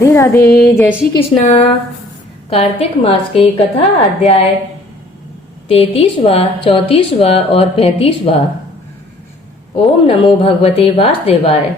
राधे राधे। जय श्री कृष्णा। कार्तिक मास के कथा अध्याय 33वां, 34वां और 35वां। ओम नमो भगवते वासुदेवाय।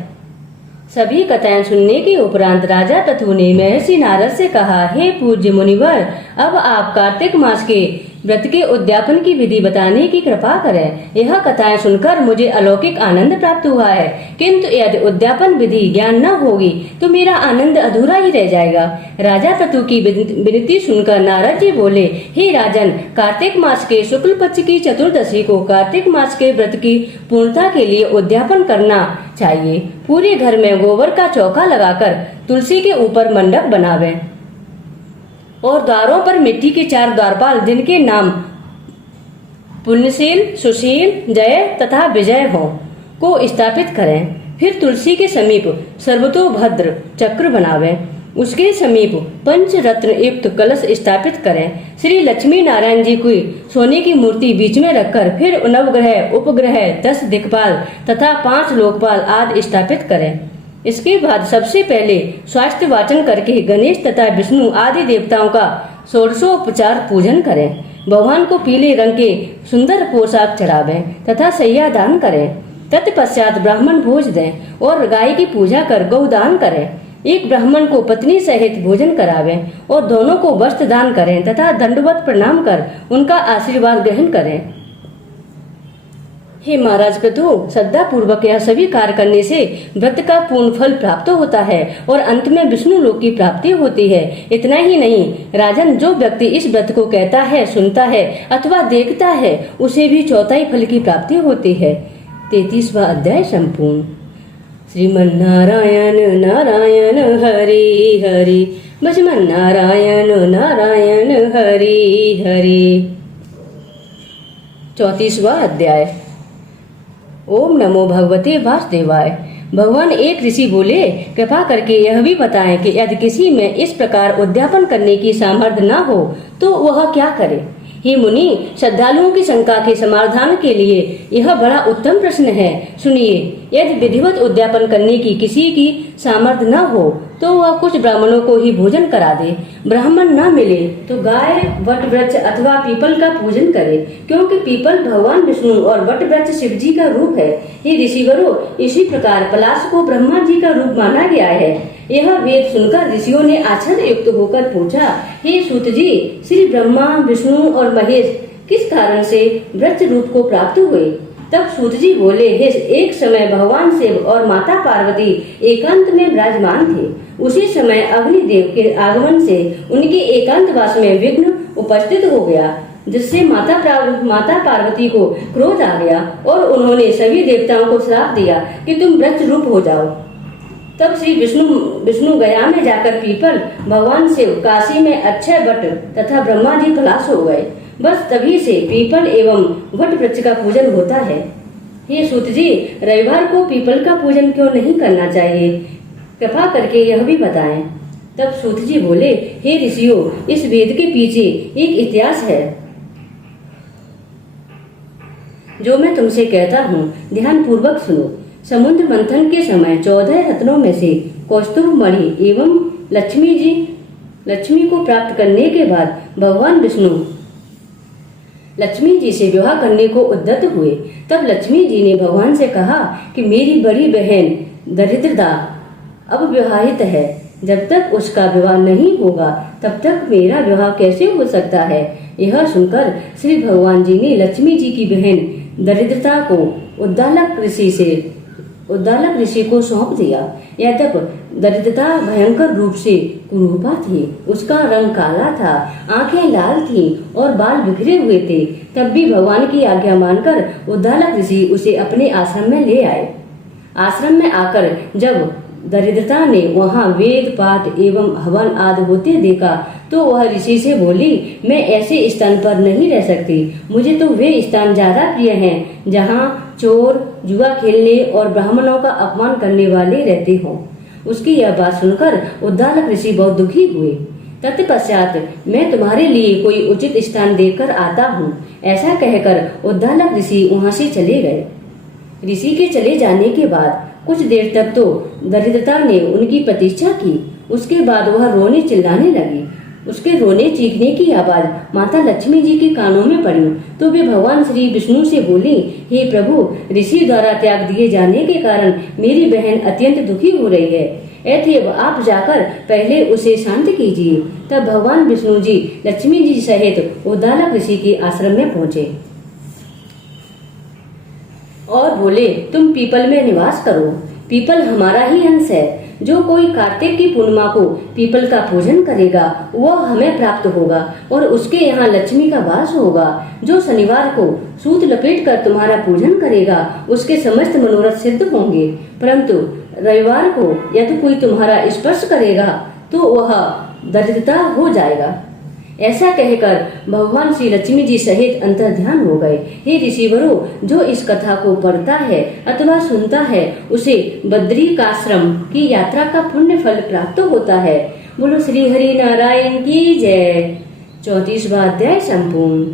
सभी कथाएं सुनने के उपरांत राजा तथु ने महर्षि नारद से कहा, हे पूज्य मुनिवर, अब आप कार्तिक मास के व्रत के उद्यापन की विधि बताने की कृपा करें। यह कथाएं सुनकर मुझे अलौकिक आनंद प्राप्त हुआ है, किंतु यदि उद्यापन विधि ज्ञान न होगी तो मेरा आनंद अधूरा ही रह जाएगा। राजा ततु की विनती सुनकर नारद जी बोले, हे राजन, कार्तिक मास के शुक्ल पक्ष की चतुर्दशी को कार्तिक मास के व्रत की पूर्णता के लिए उद्यापन करना चाहिए। पूरे घर में गोबर का चौका लगाकर तुलसी के ऊपर मंडप बनावें और द्वारों पर मिट्टी के 4 द्वारपाल, जिनके नाम पुण्यशील, सुशील, जय तथा विजय हो, को स्थापित करें। फिर तुलसी के समीप सर्वतोभद्र चक्र बनावें। उसके समीप पंचरत्न युक्त कलश स्थापित करें। श्री लक्ष्मी नारायण जी की सोने की मूर्ति बीच में रखकर फिर नवग्रह, उपग्रह, 10 दिक्पाल तथा 5 लोकपाल आदि स्थापित करें। इसके बाद सबसे पहले स्वास्थ्य वाचन करके गणेश तथा विष्णु आदि देवताओं का षोडशोपचार पूजन करें। भगवान को पीले रंग के सुंदर पोशाक चढ़ावें तथा सैया दान करें। तत्पश्चात ब्राह्मण भोज दें और गाय की पूजा कर गौदान करें। एक ब्राह्मण को पत्नी सहित भोजन करावें और दोनों को वस्त्र दान करें तथा दंडवत प्रणाम कर उनका आशीर्वाद ग्रहण करें। हे महाराज प्रभु, श्रद्धा पूर्वक यह सभी कार्य करने से व्रत का पूर्ण फल प्राप्त होता है और अंत में विष्णु लोक की प्राप्ति होती है। इतना ही नहीं राजन, जो व्यक्ति इस व्रत को कहता है, सुनता है अथवा देखता है, उसे भी चौथाई फल की प्राप्ति होती है। 33वां अध्याय संपूर्ण। श्रीमन नारायण नारायण हरि हरि, भजमन नारायण नारायण हरि हरि। 34वां अध्याय। ओम नमो भगवते वासुदेवाय। भगवान एक ऋषि बोले, कृपा करके यह भी बताएं कि यदि किसी में इस प्रकार उद्यापन करने की सामर्थ्य न हो तो वह क्या करे। हे मुनि, श्रद्धालुओं की शंका के समाधान के लिए यह बड़ा उत्तम प्रश्न है। सुनिए, यदि विधिवत उद्यापन करने की किसी की सामर्थ्य न हो तो वह कुछ ब्राह्मणों को ही भोजन करा दे। ब्राह्मण न मिले तो गाय, वट वृक्ष अथवा पीपल का पूजन करे, क्योंकि पीपल भगवान विष्णु और वट वृक्ष शिव जी का रूप है। हे ऋषिवरों, इसी प्रकार पलाश को ब्रह्मा जी का रूप माना गया है। यह वेद सुनकर ऋषियों ने आश्चर्य युक्त होकर पूछा, हे सूत जी, श्री ब्रह्मा, विष्णु और महेश किस कारण से वृक्ष रूप को प्राप्त हुए। तब सूत जी बोले, हे, एक समय भगवान शिव और माता पार्वती एकांत में विराजमान थे। उसी समय अग्निदेव के आगमन से उनके एकांतवास में विघ्न उपस्थित हो गया, जिससे माता पार्वती को क्रोध आ गया और उन्होंने सभी देवताओं को श्राप दिया कि तुम वृक्ष रूप हो जाओ। तब श्री विष्णु गया में जाकर पीपल, भगवान शिव काशी में अक्षय वट तथा ब्रह्मा जी पलाश हो गए। बस तभी से पीपल एवं वट वृक्ष का पूजन होता है। ये सूत जी, रविवार को पीपल का पूजन क्यों नहीं करना चाहिए, कृपा करके यह भी बताएं। तब सूत जी बोले, हे ऋषियों, इस वेद के पीछे एक इतिहास है जो मैं तुमसे कहता हूँ, ध्यान पूर्वक सुनो। समुद्र मंथन के समय 14 रत्नों में से कौस्तुभ मणि एवं लक्ष्मी को प्राप्त करने के बाद भगवान विष्णु लक्ष्मी जी से विवाह करने को उद्यत हुए। तब लक्ष्मी जी ने भगवान से कहा कि मेरी बड़ी बहन दरिद्रता अब विवाहित है, जब तक उसका विवाह नहीं होगा तब तक मेरा विवाह कैसे हो सकता है। यह सुनकर श्री भगवान जी ने लक्ष्मी जी की बहन दरिद्रता को उद्दालक ऋषि को सौंप दिया। यद्यपि दरिद्रता भयंकर रूप से कुरूपा थी, उसका रंग काला था, आंखें लाल थीं और बाल बिखरे हुए थे, तब भी भगवान की आज्ञा मानकर उद्दालक ऋषि उसे अपने आश्रम में ले आए। आश्रम में आकर जब दरिद्रता ने वहाँ वेद पाठ एवं हवन आदि होते देखा तो वह ऋषि से बोली, मैं ऐसे स्थान पर नहीं रह सकती। मुझे तो वे स्थान ज्यादा प्रिय हैं जहाँ चोर, जुआ खेलने और ब्राह्मणों का अपमान करने वाले रहते हों। उसकी यह बात सुनकर उद्दालक ऋषि बहुत दुखी हुए। तत्पश्चात मैं तुम्हारे लिए कोई उचित स्थान देखकर आता हूँ, ऐसा कहकर उद्दालक ऋषि वहाँ से चले गए। ऋषि के चले जाने के बाद कुछ देर तक तो दरिद्रता ने उनकी प्रतीक्षा की उसके बाद वह रोने चिल्लाने लगी। उसके रोने चीखने की आवाज माता लक्ष्मी जी के कानों में पड़ी तो वे भगवान श्री विष्णु से बोली, हे प्रभु, ऋषि द्वारा त्याग दिए जाने के कारण मेरी बहन अत्यंत दुखी हो रही है। अतएव आप जाकर पहले उसे शांत कीजिए। तब भगवान विष्णु जी लक्ष्मी जी सहित उद्दालक ऋषि के आश्रम में पहुँचे और बोले, तुम पीपल में निवास करो। पीपल हमारा ही अंश है। जो कोई कार्तिक की पूर्णिमा को पीपल का पूजन करेगा वह हमें प्राप्त होगा और उसके यहाँ लक्ष्मी का वास होगा। जो शनिवार को सूत लपेट कर तुम्हारा पूजन करेगा उसके समस्त मनोरथ सिद्ध होंगे, परंतु रविवार को यदि कोई तुम्हारा स्पर्श करेगा तो वह दरिद्रता हो जाएगा। ऐसा कहकर भगवान श्री लक्ष्मी जी सहित अंतर ध्यान हो गए। हे ऋषिवरों, जो इस कथा को पढ़ता है अथवा सुनता है उसे बद्रिकाश्रम की यात्रा का पुण्य फल प्राप्त होता है। बोलो श्री हरि नारायण की जय। 34वां अध्याय संपूर्ण।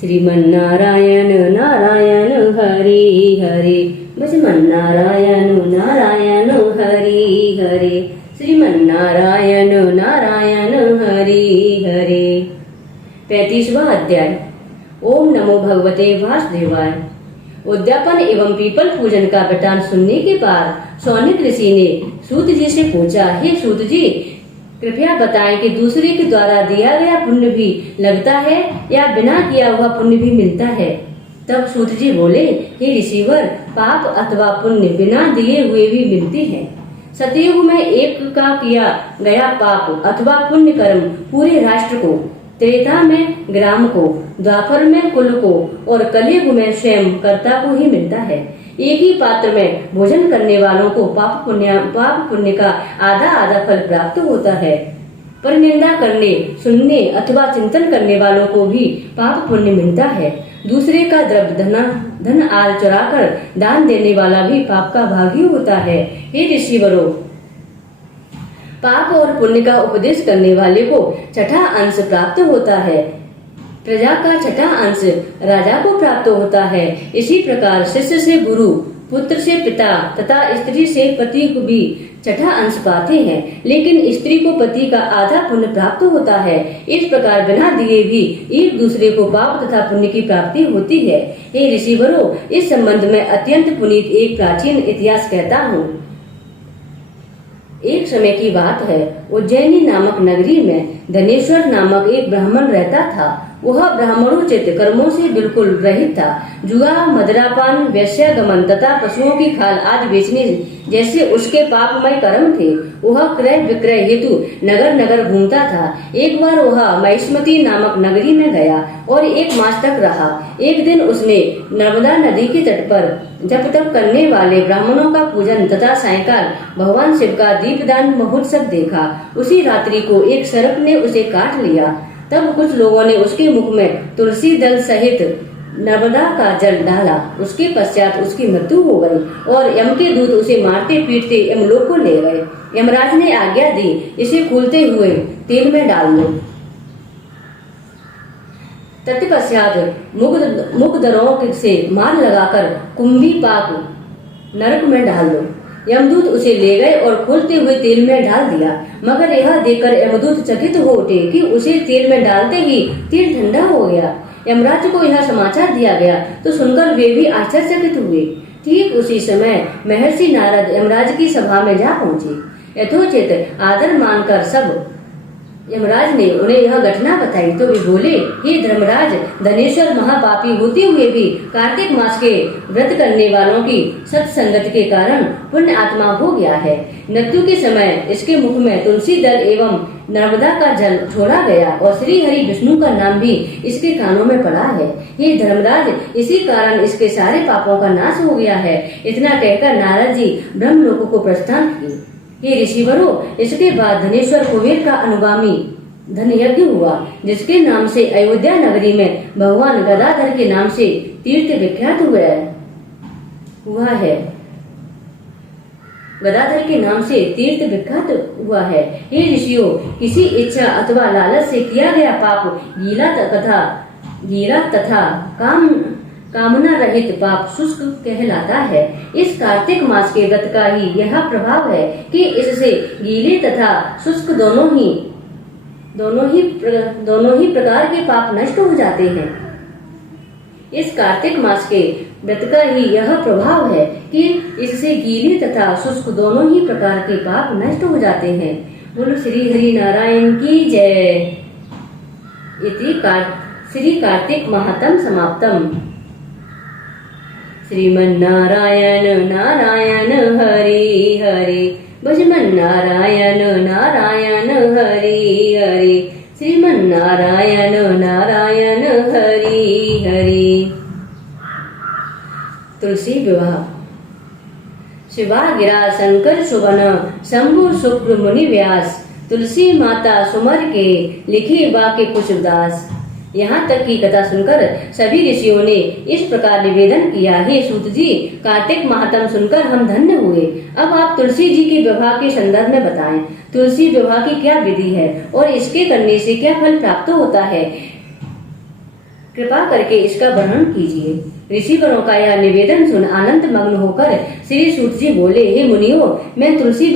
श्रीमन नारायण नारायण हरि हरि, भजमन नारायण नारायण हरि हरि, श्रीमन नारायण नारायण हरि हरि। 35वां अध्याय। ओम नमो भगवते वासुदेवाय। उद्यापन एवं पीपल पूजन का वृतांत सुनने के बाद सौनक ऋषि ने सूत जी से पूछा, हे सूत जी, कृपया बताएं कि दूसरे के द्वारा दिया गया पुण्य भी लगता है या बिना किया हुआ पुण्य भी मिलता है। तब सूत जी बोले, हे ऋषिवर, पाप अथवा पुण्य बिना दिए हुए भी मिलते हैं। सतयुग में एक का किया गया पाप अथवा पुण्य कर्म पूरे राष्ट्र को, त्रेता में ग्राम को, द्वापर में कुल को और कलयुग में स्वयं कर्ता को ही मिलता है। एक ही पात्र में भोजन करने वालों को पाप पुण्य का आधा आधा फल प्राप्त होता है, पर निंदा करने, सुनने अथवा चिंतन करने वालों को भी पाप पुण्य मिलता है। दूसरे का द्रव्य धन आल चुराकर दान देने वाला भी पाप का भागी होता है। हे ऋषिवरों, पाप और पुण्य का उपदेश करने वाले को छठा अंश प्राप्त होता है। प्रजा का छठा अंश राजा को प्राप्त होता है। इसी प्रकार शिष्य से गुरु, पुत्र से पिता तथा स्त्री से पति को भी छठा अंश पाते हैं, लेकिन स्त्री को पति का आधा पुण्य प्राप्त होता है। इस प्रकार बिना दिए भी एक दूसरे को पाप तथा पुण्य की प्राप्ति होती है। हे ऋषिवरों, इस संबंध में अत्यंत पुनीत एक प्राचीन इतिहास कहता हूँ। एक समय की बात है, उज्जैनी नामक नगरी में धनेश्वर नामक एक ब्राह्मण रहता था। वह ब्राह्मणोचित कर्मों से बिल्कुल रहित था। जुआ, मदिरापान, वेश्यागमन तथा पशुओं की खाल आदि बेचने जैसे उसके पापमय कर्म थे। वह क्रय विक्रय हेतु नगर नगर घूमता था। एक बार वह महिष्मती नामक नगरी में गया और 1 मास तक रहा। एक दिन उसने नर्मदा नदी के तट पर जप तप करने वाले ब्राह्मणों का पूजन तथा सायंकाल भगवान शिव का दीपदान महोत्सव देखा। उसी रात्रि को एक सर्प ने उसे काट लिया। तब कुछ लोगों ने उसके मुख में तुलसी दल सहित नर्मदा का जल डाला। उसके पश्चात उसकी मृत्यु हो गई और यम के दूत उसे मारते पीटते यमलोक को ले गए। यमराज ने आज्ञा दी, इसे खोलते हुए तेल में डाल दो। तत्पश्चात मुग्धरों से मार लगाकर कुंभी पाक नरक में डाल दो। यमदूत उसे ले गए और खोलते हुए तेल में डाल दिया, मगर यह देखकर यमदूत चकित हो उठे कि उसे तेल में डालते ही तेल ठंडा हो गया। यमराज को यह समाचार दिया गया तो सुनकर वे भी आश्चर्यचकित हुए। ठीक उसी समय महर्षि नारद यमराज की सभा में जा पहुंचे। यथोचित आदर मानकर सब यमराज ने उन्हें यह घटना बताई तो वे बोले, हे धर्मराज, धनेश्वर महापापी होते हुए भी कार्तिक मास के व्रत करने वालों की सत्संगत के कारण पुण्य आत्मा हो गया है। मृत्यु के समय इसके मुख में तुलसी दल एवं नर्मदा का जल छोड़ा गया और श्री हरि विष्णु का नाम भी इसके कानों में पड़ा है। हे धर्मराज, इसी कारण इसके सारे पापों का नाश हो गया है। इतना कहकर नारद जी ब्रह्मलोक को प्रस्थान किए। हे ऋषिवरों, इसके बाद धनेश्वर कुबेर का अनुगामी धनयज्ञ हुआ, जिसके नाम से अयोध्या नगरी में भगवान गदाधर के नाम से तीर्थ विख्यात हुआ है। गदाधर के नाम से तीर्थ विख्यात हुआ है। हे ऋषियों, किसी इच्छा अथवा लालच से किया गया पाप गीला तथा कामना रहित पाप शुष्क कहलाता है। इस कार्तिक मास के व्रत का ही यह प्रभाव है कि इससे गीले तथा शुष्क दोनों ही प्रकार के पाप नष्ट हो जाते हैं। इस कार्तिक मास के व्रत का ही यह प्रभाव है कि इससे गीले तथा शुष्क दोनों ही प्रकार के पाप नष्ट हो जाते हैं। बोलो श्री हरि नारायण की जय। इति श्री कार्तिक महात्म समाप्तम। श्रीमन्नारायण नारायण हरि हरि, भजमन नारायण नारायण हरि हरि, श्रीमन्नारायण नारायण हरि हरि। तुलसी विवाह। शिवा गिरा शंकर सुवन, शंभु शुक्र मुनि व्यास, तुलसी माता सुमर के लिखे वाक्य कुछ उदास। यहाँ तक की कथा सुनकर सभी ऋषियों ने इस प्रकार निवेदन किया, हे सूत जी, कार्तिक महात्म सुनकर हम धन्य हुए। अब आप तुलसी जी के विवाह के संदर्भ में बताएं। तुलसी विवाह की क्या विधि है और इसके करने से क्या फल प्राप्त होता है, कृपा करके इसका वर्णन कीजिए। ऋषिगणों का यह निवेदन सुन आनंद मग्न होकर श्री सूत जी बोले, हे मुनियों, मैं तुलसी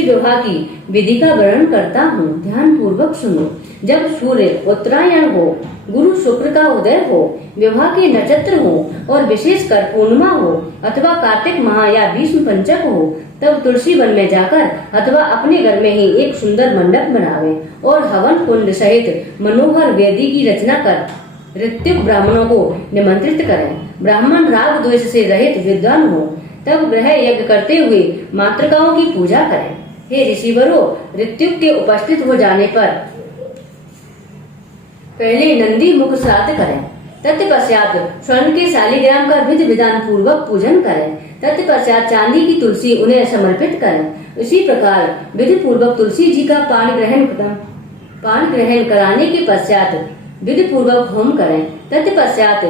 विवाह की विधि का वर्णन करता हूँ, ध्यान पूर्वक सुनो। जब सूर्य उत्तरायण हो, गुरु शुक्र का उदय हो, विवाह के नक्षत्र हो और विशेषकर पूर्णिमा हो अथवा कार्तिक माह या भीष्म पंचक हो, तब तुलसी वन में जाकर अथवा अपने घर में ही एक सुंदर मंडप बनावे और हवन कुंड सहित मनोहर वेदी की रचना कर ऋत्विक ब्राह्मणों को निमंत्रित करें। ब्राह्मण राग द्वेष से रहित विद्वान हो, तब ग्रह यज्ञ करते हुए मातृकाओं की पूजा करें। हे ऋषिवरों, ऋत्विक के उपस्थित हो जाने पर पहले नंदी मुख श्राद्ध करें, तत्पश्चात स्वर्ण के शालिग्राम का विधि विधान पूर्वक पूजन करें, तत्पश्चात चांदी की तुलसी उन्हें समर्पित करें। इसी प्रकार विधि पूर्वक तुलसी जी का पान ग्रहण कराने के पश्चात विधि पूर्वक होम करें। तत्पश्चात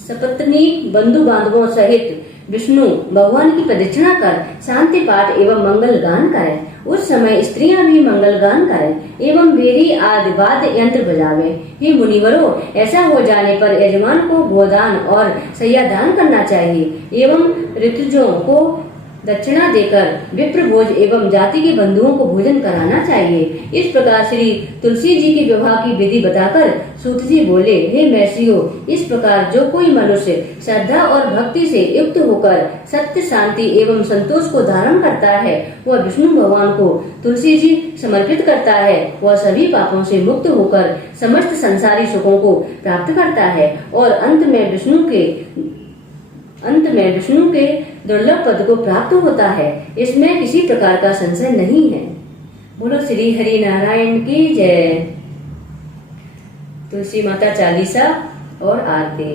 सपत्नी बंधु बांधवों सहित विष्णु भगवान की प्रदक्षिणा कर शांति पाठ एवं मंगल गान करें। उस समय स्त्रियां भी मंगल गान करें एवं बेरी आदि वाद्य यंत्र बजावे। हे मुनिवरों, ऐसा हो जाने पर यजमान को गोदान और शय्या दान करना चाहिए एवं ऋतुजों को दक्षिणा देकर विप्र भोज एवं जाति के बंधुओं को भोजन कराना चाहिए। इस प्रकार श्री तुलसी जी के विवाह की विधि बताकर सूत जी बोले, हे महर्षियों, इस प्रकार जो कोई मनुष्य श्रद्धा और भक्ति से युक्त होकर सत्य, शांति एवं संतोष को धारण करता है, वह विष्णु भगवान को तुलसी जी समर्पित करता है, वह सभी पापों से मुक्त होकर समस्त संसारी सुखों को प्राप्त करता है और अंत में विष्णु के दुर्लभ पद को प्राप्त होता है। इसमें किसी प्रकार का संशय नहीं है। बोलो श्री हरि नारायण की जय। तुलसी माता चालीसा और आरती।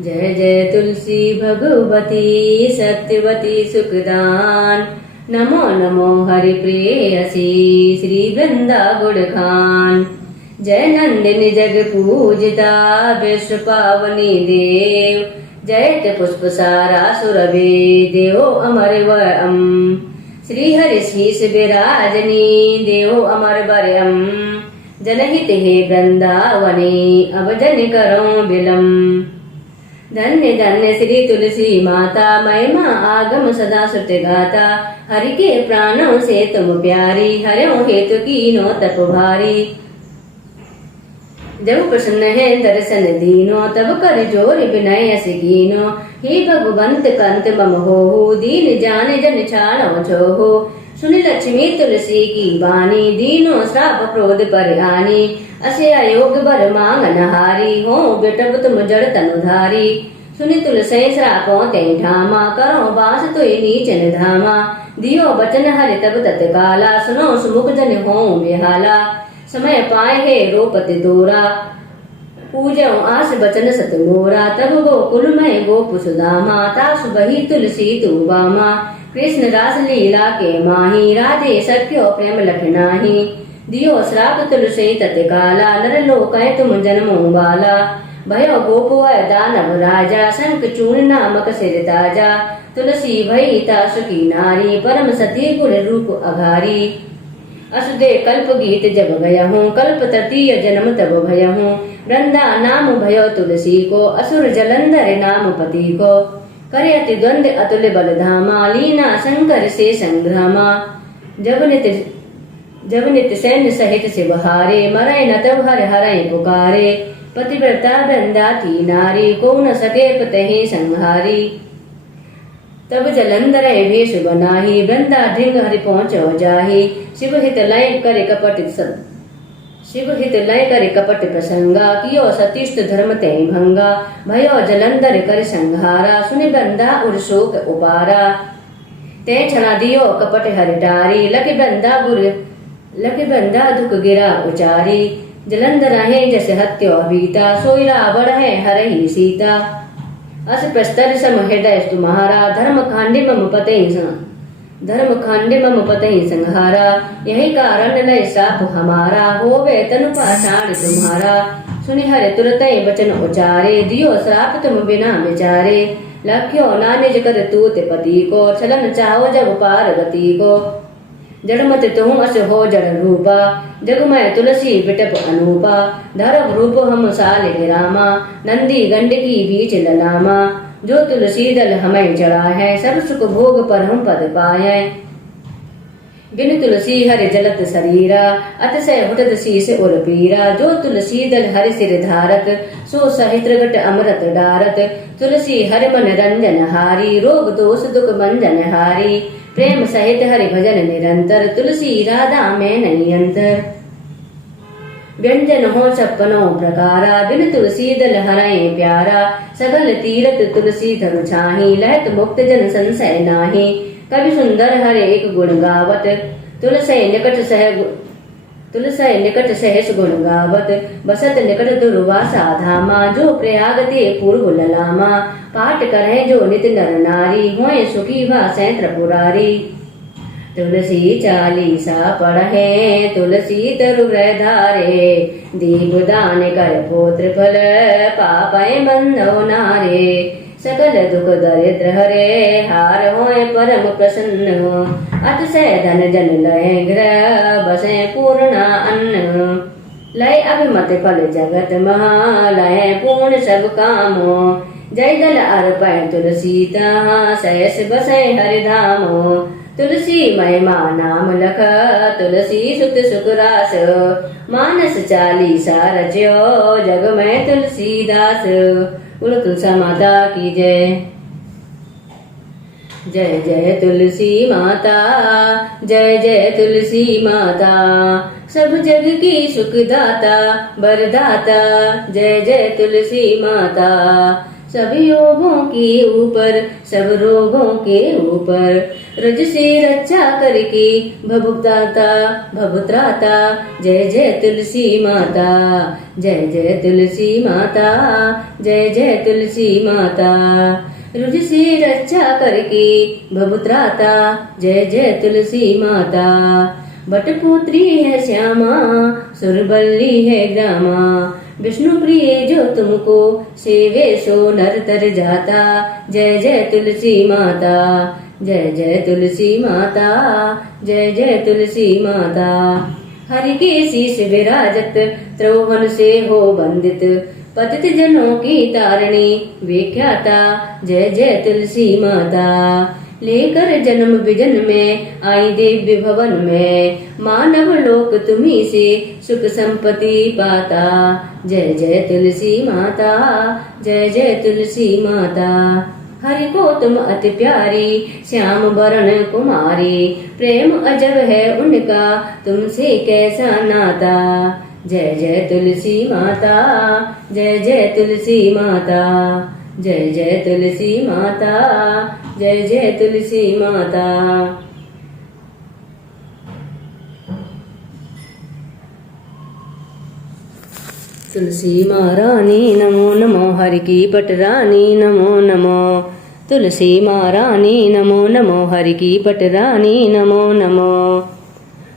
जय जय तुलसी भगवती सत्यवती सुखदान, नमो नमो हरि प्रेयसी श्री वृंदा गुणखान। जय नंदिनी जग पूजिता विश्व पावनी देव, जयत पुष्प सारा सुरभि देवो अमर वरम। श्री हरि शीस विराजनी देवो अमर वरम, जनहित हे वृंदावनी अब जन करो विलम। धन्य धन्य श्री तुलसी माता, महिमा आगम सदा श्रुति गाता। हरि के प्राणों से तुम प्यारी, हरिओ हेतु कीनो तप भारी। जब प्रसन्न है दर्शन दीनो, तब कर जोर विनय अस कीनो। हे भगवंत कंत मम हो, दीन जान जन छाड़ो छोहो। सुन लक्ष्मी तुलसी की वाणी, दीनो श्राप क्रोध पर आनी। असे अयोग बर मांगन हारी, हो बेटब तुम जड़ तनुधारी। सुनि तुलसी श्रापों ते ढामा, करो बास तुय नीचन धामा। दियो बचन हरि तब तत्काला, सुनो सुमुख जन हो बेहाला। समय पाए है रोपति दोरा, पूजो आस बचन सत मोरा। तब गोकुल में गोप सुदामा, तासु बही तुलसी तू बामा। कृष्ण रास लीला के माही, राधे सख्यो प्रेम लखनाही। दियो श्राप तुलसी तत्काला, नर लोकै तुम जन्मो बाला। भयो गोप वै दानव राजा, शंख चूर्ण नामक सिर ताजा। तुलसी भई तासु की नारी, परम सती गुण रूप अघारी। असुदे कल्प गीत जब गया हूँ, कल्प तृतीय जन्म तब भया हूँ। वृंदा नाम भयो तुलसी को, असुर जलंधर नाम पति को। करे अति द्वंद अतुल बलधामा, लीना शंकर से संग्रामा। जब नित सैन्य सहित शिव हारे, मरै न तब हर हरै पुकारे। पतिव्रता वृंदा थी नारी, को न सके पतहि संहारी। तब जलंधर भेष बनाही, वृंदा ढिंग हरि पहुँचो जाही। शिव हित लय करे कपट प्रसंगा, कियो सतीष्ट धर्म ते भंगा। भयो जलंधर कर संहारा, सुनि वृंदा उर शोक उपारा। ते छना दियो कपट हरि टारी, लखि वृंदा दुख गिरा उचारी। जलंधर है जस हत्यो बीता, सोई रावण है हरहि सीता। अस प्रस्तर सम हृदय तुम्हारा, धर्म खांडे मम पतहि संहारा। यही कारण लय साप हमारा, होवे तनु पाषाण तुम्हारा। सुनि हरि तुरत वचन उचारे, दियो श्राप तुम बिना विचारे। लख्यो ना निज कर तूत पति को, छलन चाहो जब पार्वती को। जड़ मत तुम अस हो जड़ रूपा, जग में तुलसी बिटप अनूपा। धरव रूप हम साल गिरामा, नंदी गंडकी बीच ललामा। जो तुलसी दल हमें चढ़ा है, सब सुख भोग पर हम पद पाए। बिन तुलसी हरि जलत शरीरा, अतिशय हुटत शीस उर पीरा। जो तुलसी दल हरि सिर धारत, सो सहित्र गट अमृत डारत। तुलसी हरि मन रंजन हारी, रोग दोष दुख मंजन हारी। प्रेम सहित हरि भजन निरंतर, तुलसी राधा में नहीं अंतर। व्यंजन हो 56 प्रकारा, बिन तुलसी दल हरै प्यारा। सगल तीरथ तुलसी धनु छाही, लहत मुक्त जन संशय नाही। कवि सुंदर हरे एक गुण गावत, तुलसी निकट सहस गुण गावत। बसत निकट दुर्वासा धामा, जो प्रयाग ते पूर्व ललामा। पाठ करहे जो नित नर नारी, होए सुखी भासै त्रिपुरारी। तुलसी चालीसा पढ़े, तुलसी तरु धारे। दीप दान कर पुत्र फल, पापै बंधो नारे। सकल दुख दरिद्र हरे, हार होए परम प्रसन्न। अतिशय धन जन लय ग्रह, बसे पूर्णा अन्न। लय अभिमत फल जगत महा, लय पूर्ण सब कामो। जय दल अर्पण तुलसी तहाँ, सहस बसै हरिधामो। तुलसी महिमा नाम लख, तुलसी सुत सुख रास। मानस चालीसा रच्यो, जग में तुलसीदास। बोलो तुलसा माता की जय। जय जय तुलसी माता, जय जय तुलसी माता। सब जग की सुखदाता, वरदाता। जय जय तुलसी माता। सब योगों के ऊपर, सब रोगों के ऊपर, रज से रक्षा करके भवत्राता भवत्राता। जय जय तुलसी माता, जय जय तुलसी माता, जय जय तुलसी माता। रुज से रक्षा करके भवत्राता, जय जय तुलसी माता। बटपुत्री है श्यामा, सुरबल्ली है ग्रामा। विष्णु प्रिय जो तुमको सेवे सो नर तर जाता। जय जय तुलसी माता, जय जय तुलसी माता, जय जय तुलसी माता। हरि के शीश विराजत, त्रोहन से हो वंदित। पतित जनों की तारणी विख्याता। जय जय तुलसी माता। लेकर जन्म विजन में आई दिव्य भवन में। मानव लोक तुम्ही से सुख संपत्ति पाता। जय जय तुलसी माता, जय जय तुलसी माता। हरि को तुम अति प्यारी, श्याम वरण कुमारी। प्रेम अजब है उनका, तुमसे कैसा नाता। जय जय तुलसी माता, जय जय तुलसी माता। जय जय तुलसी माता, जय जय तुलसी माता। तुलसी महारानी नमो नमो, हरि की पटरानी नमो नमो। तुलसी महारानी नमो नमो, हरि की पटरानी नमो नमो।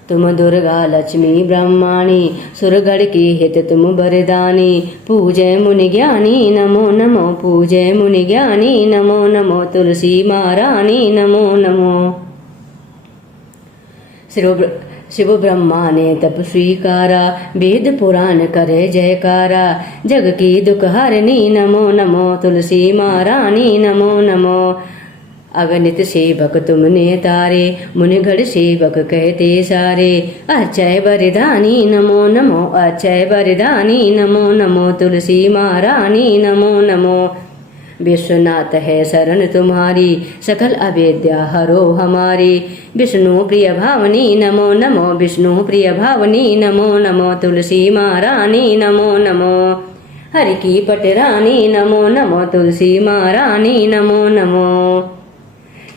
तुम दुर्गा लक्ष्मी ब्रह्माणी, सुरगढ़ की हित तुम वरदानी। पूजय मुनि ज्ञानी नमो नमो, पूजय मुनि ज्ञानी नमो नमो। तुलसी महारानी नमो नमो। शिव ब्रह्मा ने तप स्वीकारा, वेद पुराण करे जयकारा। जग की दुख हारनी नमो नमो, तुलसी महारानी नमो नमो। अगणित सेवक तुमने तारे, मुनिगढ़ सेवक कहते सारे। अक्षय वरदानी नमो नमो, अक्षय वरदानी नमो नमो, तुलसी महारानी नमो नमो। विश्वनाथ है शरण तुम्हारी, सकल अवेद्या हरो हमारी। विष्णु प्रिय भावनी नमो नमो, विष्णु प्रिय भावनी नमो नमो, तुलसी महारानी नमो नमो। हरि की पटरानी नमो नमो, तुलसी महारानी नमो नमो।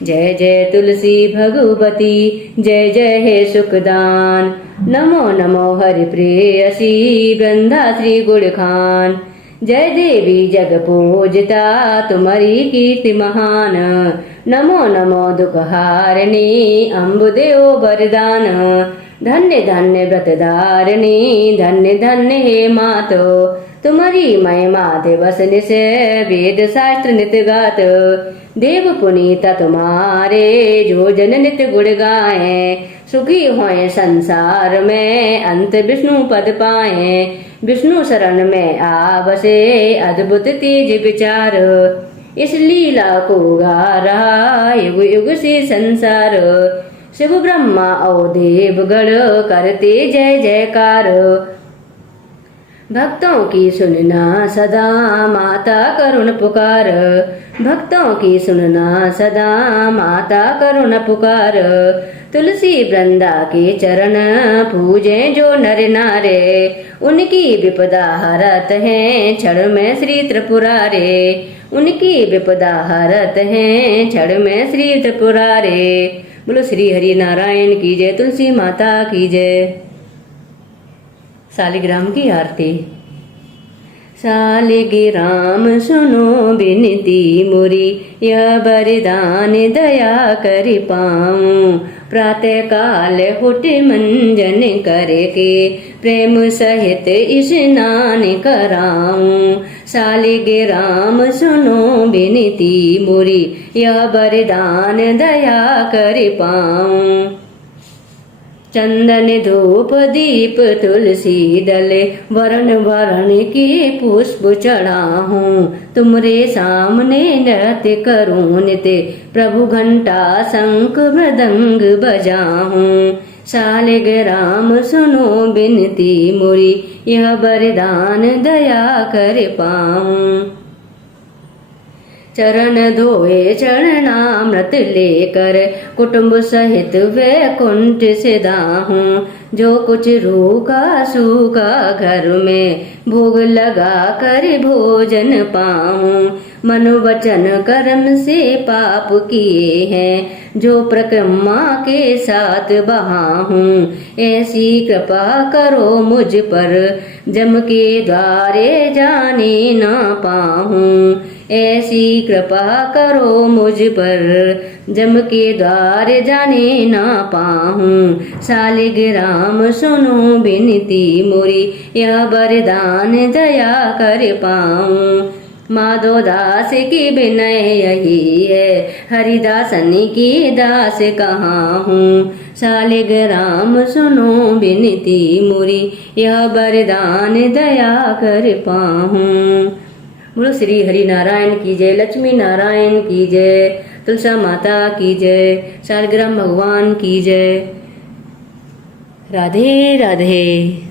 जय जय तुलसी भगवती, जय जय हे सुखदान। नमो नमो हरि प्रेयसी, वृंदा श्री गुणखान। जय देवी जग पूजता, तुम्हारी कीर्ति महान। नमो नमो दुख हारिणी, अम्बुदेव वरदान। धन्य धन्य व्रतधारिणी, धन्य धन्य हे मातो। तुम्हारी महिमा दिवस निश, वेद शास्त्र नित गात। देव पुनीता तुम्हारे, जो जन नित गुण गाए। सुखी होए संसार में, अंत विष्णु पद पाए। विष्णु शरण में आवसे, अद्भुत तेज विचार। इस लीला को गा रहा युग युग से संसार। शिव ब्रह्मा और देवगण करते जय जयकार। भक्तों की सुनना सदा माता करुण पुकार। भक्तों की सुनना सदा माता करुण पुकार। तुलसी वृंदा के चरण पूजे जो नर नारे। उनकी विपदा हरत हैं क्षण में श्री त्रिपुरारे। उनकी विपदा हरत हैं क्षण में श्री त्रिपुरारे। बोलो श्री हरि नारायण की जय, तुलसी माता की जय। शालिग्राम की आरती। शालिग्राम सुनो विनती मुरी, यह वरदान दया कर पाऊं। प्रातः काल हुट मंजन करके, प्रेम सहित स्नान कराऊं। शालिग्राम सुनो विनती मुरी, यह वरदान दया कर पाऊं। चंदन धूप दीप तुलसी दल, वरण वरण के पुष्प चढ़ाऊं। तुमरे सामने नृत्य करूं नित, प्रभु घंटा शंख मृदंग बजाऊं। शालिग्राम सुनो विनती मुरी, यह वरदान दया कर पाऊं। चरण धोए चरणामृत लेकर, कुटुंब सहित वैकुंठ से दाहूं। जो कुछ रूखा सूखा घर में, भोग लगा कर भोजन पाऊं। मन वचन कर्म से पाप किए हैं, जो प्रक्रमा के साथ बहाऊं। ऐसी कृपा करो मुझ पर, जम के द्वारे जाने ना पाऊं। ऐसी कृपा करो मुझ पर, जम के द्वार जाने ना पाऊं। शालिग्राम सुनो विनती मुरी, यह वरदान दया कर पाऊं। माधो दास की विनय यही है, हरिदासन की दास कहाँ हूँ। शालिग्राम सुनो विनती मुरी, यह वरदान दया कर पाऊं। बोलो श्री हरि नारायण की जय, लक्ष्मी नारायण की जय, तुलसा माता की जय, शालिग्राम भगवान की जय। राधे राधे।